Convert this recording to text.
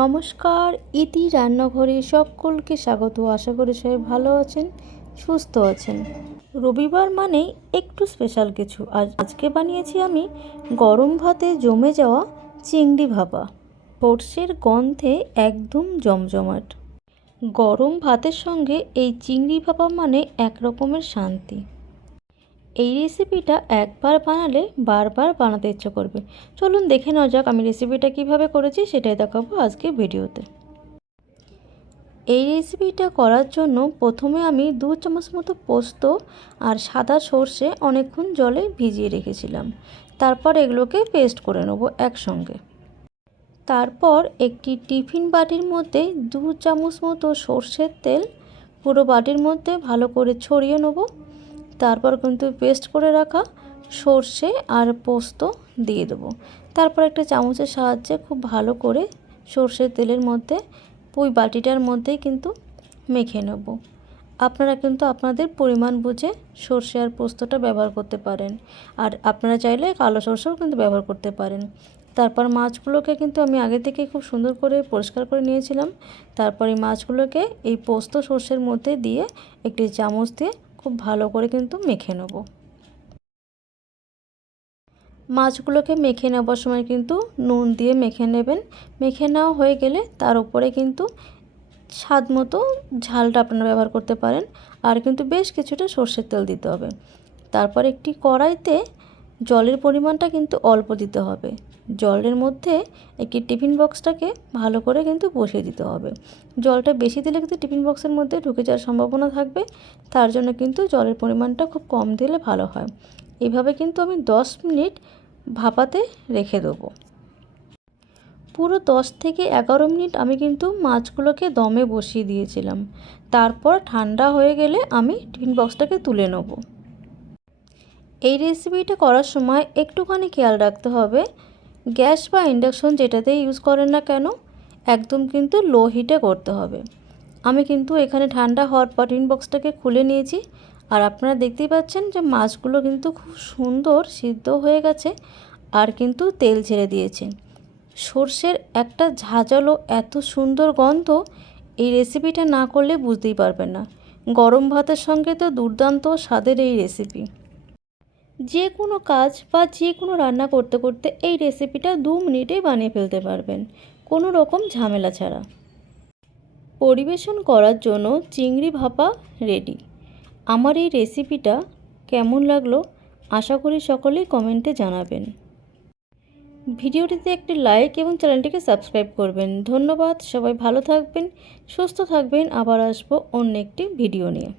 নমস্কার, ইতি রান্নাঘরে সকলকে স্বাগত। আশা করি সবাই ভালো আছেন, সুস্থ আছেন। রবিবার মানেই একটু স্পেশাল কিছু। আজকে বানিয়েছি আমি গরম ভাতে জমে যাওয়া চিংড়ি ভাপা। সর্ষের গন্ধে একদম জমজমাট। গরম ভাতের সঙ্গে এই চিংড়ি ভাপা মানে এক রকমের শান্তি। এই রেসিপিটা একবার বানালে বারবার বানাতে ইচ্ছে করবে। চলুন দেখে নেওয়া যাক আমি রেসিপিটা কিভাবে করেছি, সেটাই দেখাবো আজকে ভিডিওতে। এই রেসিপিটা করার জন্য প্রথমে আমি 2 চামচ মতো পোস্ত আর সাদা সর্ষে অনেকক্ষণ জলে ভিজিয়ে রেখেছিলাম। তারপর এগুলোকে পেস্ট করে নেব একসঙ্গে। তারপর একটি টিফিন বাটির মধ্যে 2 চামচ মতো সর্ষের তেল পুরো বাটির মধ্যে ভালো করে ছড়িয়ে নেব। তারপর কিন্তু পেস্ট করে রাখা সর্ষে আর পোস্ত দিয়ে দেবো। তারপর একটা চামচের সাহায্যে খুব ভালো করে সর্ষের তেলের মধ্যে ওই বাটিটার মধ্যেই কিন্তু মেখে নেব। আপনারা কিন্তু আপনাদের পরিমাণ বুঝে সর্ষে আর পোস্তটা ব্যবহার করতে পারেন, আর আপনারা চাইলে কালো সর্ষেও কিন্তু ব্যবহার করতে পারেন। তারপর মাছগুলোকে কিন্তু আমি আগে থেকে খুব সুন্দর করে পরিষ্কার করে নিয়েছিলাম। তারপর এই মাছগুলোকে এই পোস্ত সর্ষের মধ্যে দিয়ে একটি চামচ দিয়ে খুব ভালো করে কিন্তু মেখে নেব। মাছগুলোকে মেখে নেবার সময় কিন্তু নুন দিয়ে মেখে নেবেন। মেখে নেওয়া হয়ে গেলে তার উপরে কিন্তু স্বাদ মতো ঝালটা আপনারা ব্যবহার করতে পারেন, আর কিন্তু বেশ কিছুটা সর্ষের তেল দিতে হবে। তারপর একটি কড়াইতে জলের পরিমাণটা কিন্তু অল্প দিতে হবে। জলের মধ্যে একটি টিফিন বক্সটাকে ভালো করে কিন্তু বসিয়ে দিতে হবে। জলটা বেশি দিলে কিন্তু টিফিন বক্সের মধ্যে ঢুকে যাওয়ার সম্ভাবনা থাকবে, তার জন্য কিন্তু জলের পরিমাণটা খুব কম দিলে ভালো হয়। এইভাবে কিন্তু আমি 10 মিনিট ভাপাতে রেখে দেবো। পুরো 10 থেকে 11 মিনিট আমি কিন্তু মাছগুলোকে দমে বসিয়ে দিয়েছিলাম। তারপর ঠান্ডা হয়ে গেলে আমি টিফিন বক্সটাকে তুলে নেব। এই রেসিপিটা করার সময় একটুখানি খেয়াল রাখতে হবে, গ্যাস বা ইন্ডাকশন যেটাতেই ইউজ করেন না কেন একদম কিন্তু লো হিটে করতে হবে। আমি কিন্তু এখানে ঠান্ডা হওয়ার পর টিফিন বক্সটাকে খুলে নিয়েছি, আর আপনারা দেখতেই পাচ্ছেন যে মাছগুলো কিন্তু খুব সুন্দর সিদ্ধ হয়ে গেছে আর কিন্তু তেল ছেড়ে দিয়েছে। সর্ষের একটা ঝাঁঝালো এত সুন্দর গন্ধ, এই রেসিপিটা না করলে বুঝতেই পারবেন না। গরম ভাতের সঙ্গে তো দুর্দান্ত স্বাদের এই রেসিপি। যে কোনো কাজ বা যে কোনো রান্না করতে করতে এই রেসিপিটা 2 মিনিটেই বানিয়ে ফেলতে পারবেন, কোনো রকম ঝামেলা ছাড়া। পরিবেশন করার জন্য চিংড়ি ভাপা রেডি। আমার এই রেসিপিটা কেমন লাগলো আশা করি সকলেই কমেন্টে জানাবেন। ভিডিওটিতে একটি লাইক এবং চ্যানেলটিকে সাবস্ক্রাইব করবেন। ধন্যবাদ। সবাই ভালো থাকবেন, সুস্থ থাকবেন। আবার আসবো অন্য একটি ভিডিও নিয়ে।